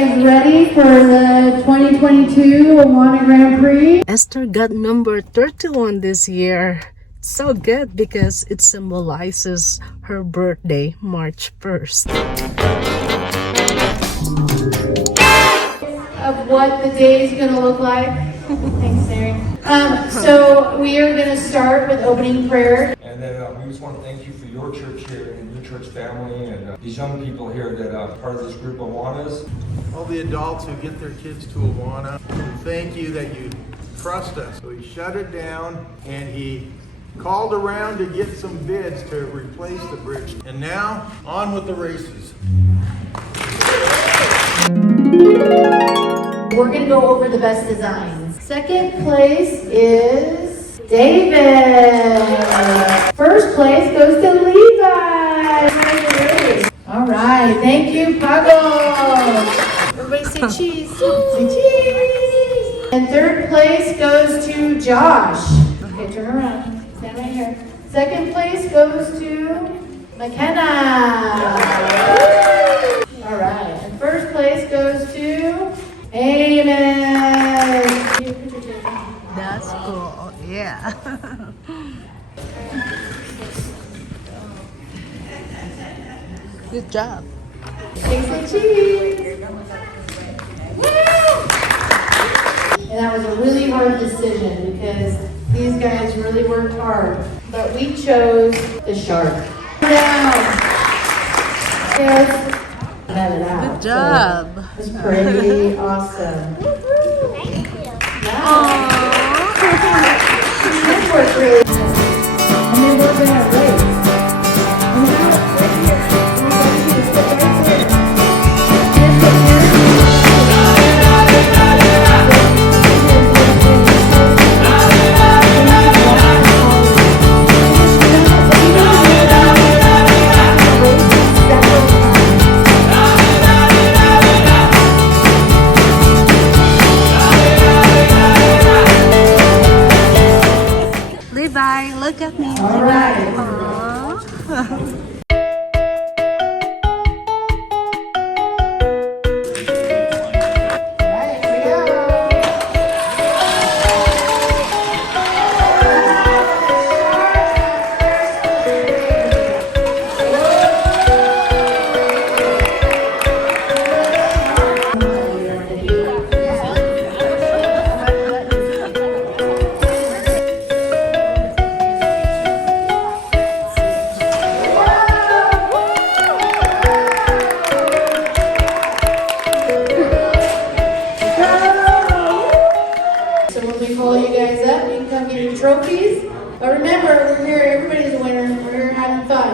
guys ready for the 2022 Awana Grand Prix? Esther got number 31 this year. So good because it symbolizes her birthday, March 1st. Of what the day is going to look like. Thanks, Neri. So we are going to start with opening prayer. And then we just want to thank you for your church here and your church family and these young people here that are part of this group of Awanas. All the adults who get their kids to Awana, thank you that you trust us. So he shut it down and he called around to get some bids to replace the bridge. And now, on with the races. We're going to go over the best designs. Second place is David. First place goes to Levi. All right, thank you, Pago. Everybody say cheese. Say cheese. And third place goes to Josh. Okay, turn around. Stand right here. Second place goes to McKenna. All right, and first place goes to Amen. That's cool. Yeah. Good job. Say cheese. And that was a really hard decision because these guys really worked hard. But we chose the shark. Down. Yes. Cut it out. Good job. So it's pretty awesome. Aww. This worked really good. And then we're going to race. And now, right here. We're going to sit right there. And sit here. Levi, look at me. All right. Aww. Trophies, but remember, we're here, everybody's a winner, we're here having fun.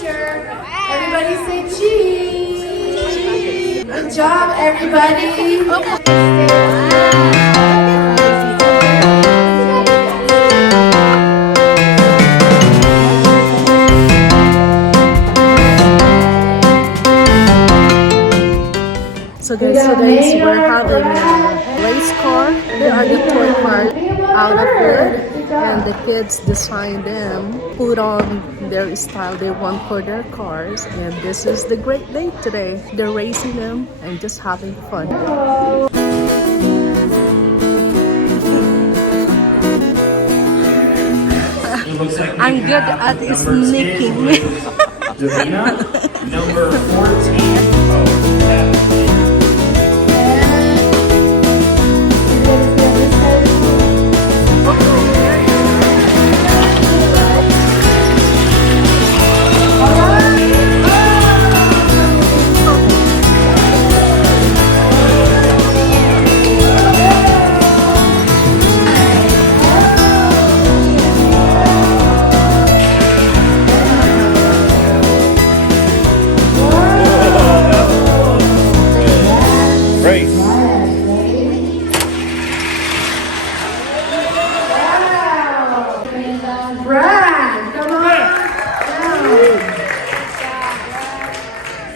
Sure. Everybody say cheese! Good job, everybody! So guys, today we're having a race car. They are the toy part out of wood, and the kids design them, put on their style they want for their cars, and this is the great day today. They're racing them and just having fun. I'm good at sneaking. Davina, number 14.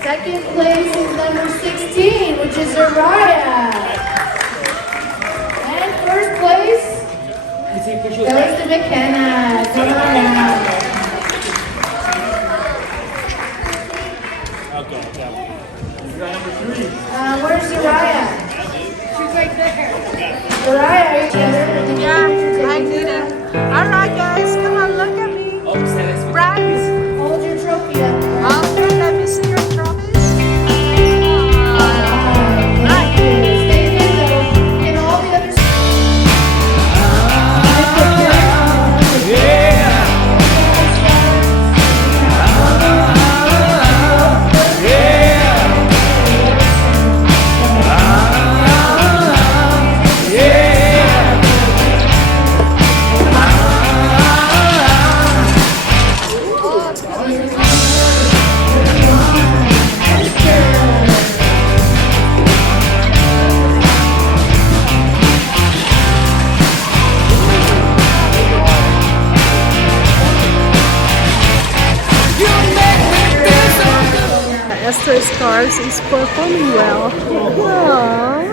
Second place is number 16, which is Uriah. And first place goes to McKenna. Come on now. Where's Uriah? Mariah, Yeah, I did it. Alright guys, come on, look at me. Prize. hold your trophy up. Okay, let me see your trophies. Thank you. Stay here though. And all the other Esther's Cars is performing well. Aww.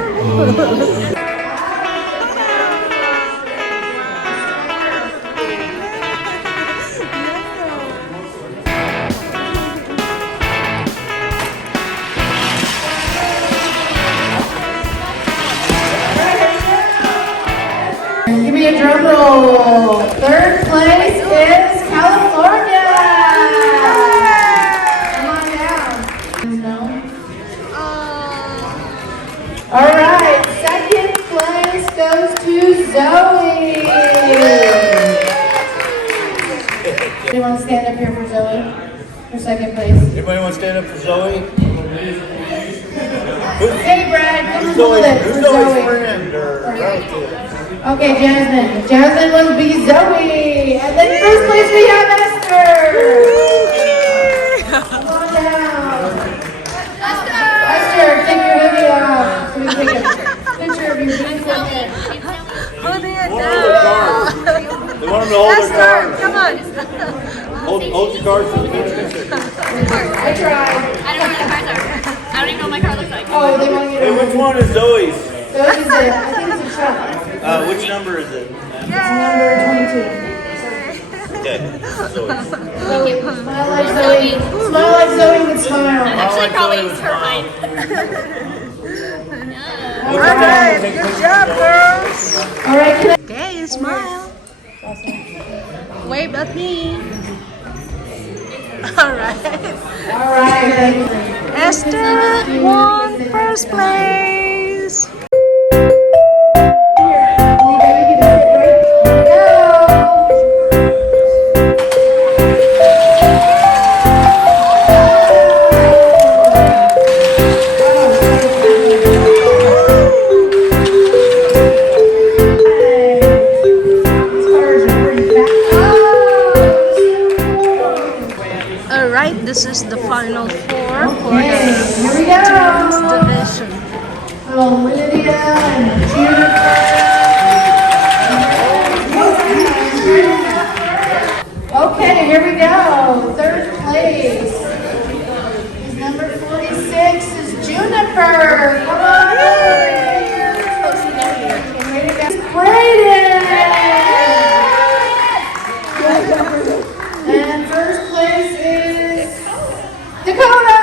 Give me a drum roll. Third place is California. Come on down. No. All right. Second place goes to Zoe. Do you want to stand up here for Zoe? For second place. Anybody want to stand up for Zoe? Hey, Brad, come and hold it for Who's Zoe's Zoe. friend or relative? Okay, Jasmine. Jasmine will be Zoe. And then first place we have Esther. Come on down. Esther, take your hoodie off so we can take a picture of your beautiful head. Holding it Hold down. their cards. They want them to hold their Esther, cards. come on. Hold the cards for the picture. I tried. I don't know where the cards are. I don't even know what my card looks like. Oh, they want you Hey, to. which one is Zoe's? Zoe's I think it's a truck. Which number is it? It's number 22. Okay, Zoe's. Zoe, smile like Zoe. Smile like Zoe would smile. Actually, probably it's her mine. Alright, good job, girls. All right, can I? Okay, smile. Wave at me. Alright. All right, thank you. Esther won first place. Alright, this is the final four for Okay, the here we go. division. Oh, Lydia and Jennifer. Okay, here we go. Third place is number 46 is Juniper. Come on over here. Way to go. Brayden. And first place is Dakota.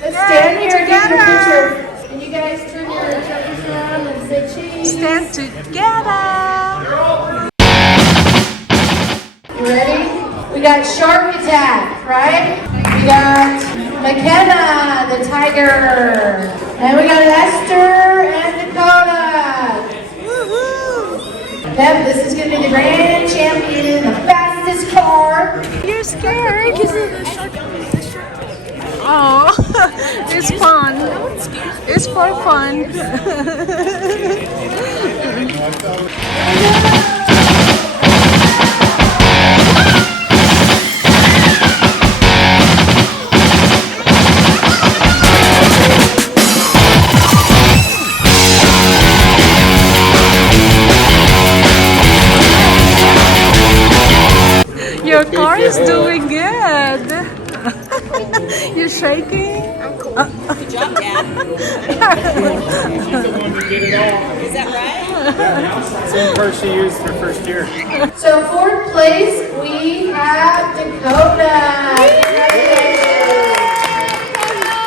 Let's stand here and get a picture. And you guys turn your trophies around and say cheese. Stand together. You ready? We got Shark Attack, right? We got McKenna, the tiger. And we got Esther and Dakota. Deb, this is going to be the grand champion, the fastest car. You're scared. Oh, it's fun. It's for fun. Your car is doing good. You're shaking? Good job, Dad. Is that right? Same car she used for first year. So fourth place, we have Dakota. Congratulations.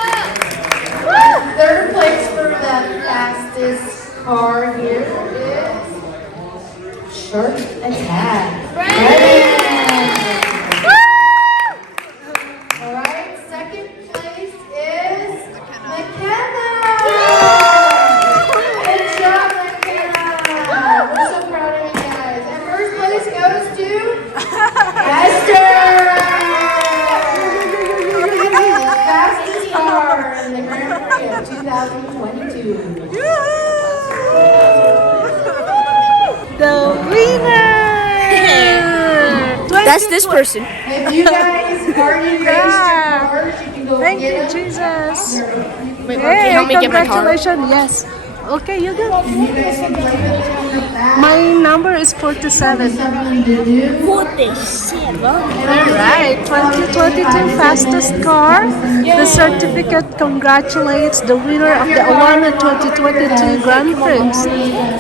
That's this person. If you guys already raised your cards, you can go Thank you, get them. Jesus. Wait, Mom, can you help me get my card? Congratulations. Yes. Okay, you go. You guys can play with it on the back. My number is 47. Something to do. Alright, 2022 fastest car. The certificate congratulates the winner of the Awana 2022 Grand Prix.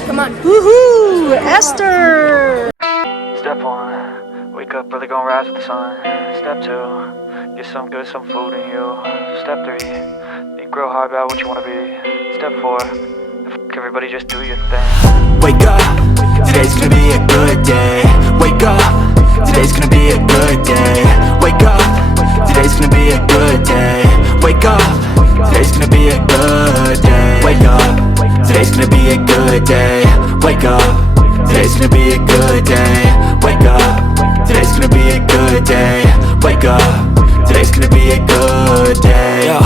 Come on. Woohoo! Esther! Step 1, wake up early, gonna rise with the sun. Step 2, get some good, some food in you. Step 3, think real hard about what you wanna be. Step 4, fuck everybody, just do your thing. Wake up, today's gonna be a good day. Wake up, today's gonna be a good day. Wake up, today's gonna be a good day. Wake up, today's gonna be a good day. Wake up, today's gonna be a good day. Wake up, today's gonna be a good day. Wake up, today's gonna be a good day. Wake up, today's gonna be a good day. Yo,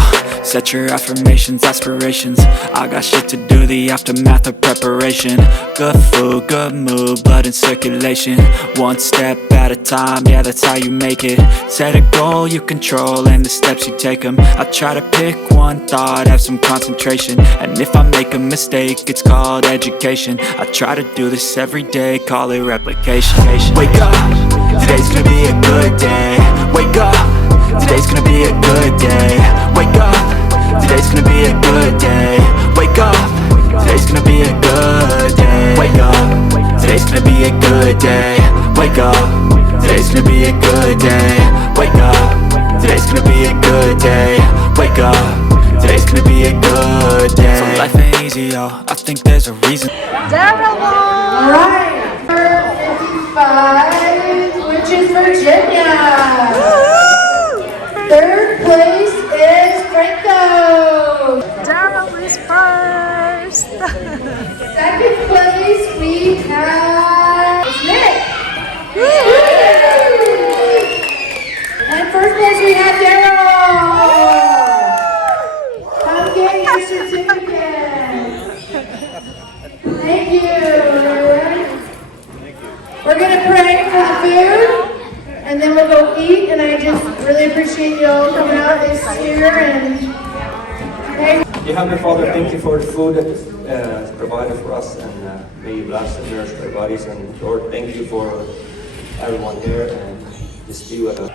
set your affirmations, aspirations. I got shit to do, the aftermath of preparation. Good food, good mood, blood in circulation. One step at a time, yeah, that's how you make it. Set a goal you control and the steps you take them. I try to pick one thought, have some concentration. And if I make a mistake, it's called education. I try to do this every day, call it replication. Wake up, today's gonna be a good day. Wake up, today's gonna be a good day. Wake up, today's gonna be a good day. Wake up, today's gonna be a good day. Wake up, today's gonna be a good day. Wake up, today's gonna be a good day. Wake up, today's gonna be a good day. Wake up, today's gonna be a good day. So life ain't easy, yo, I think there's a reason. All right. Number 55, which is Virginia. Third place is Franco. Daryl is first. Second place we have Nick. And first place we have Daryl. Come get your certificate. Thank you. We're going to pray for the food, and then we'll go eat, and I just really appreciate you all coming out this year. And Dear Heavenly Father, thank you for the food that is provided for us, and may you bless and nourish our bodies. And Lord, thank you for everyone here, and just be with us.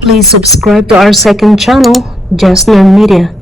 Please subscribe to our second channel, Just Nerd Media.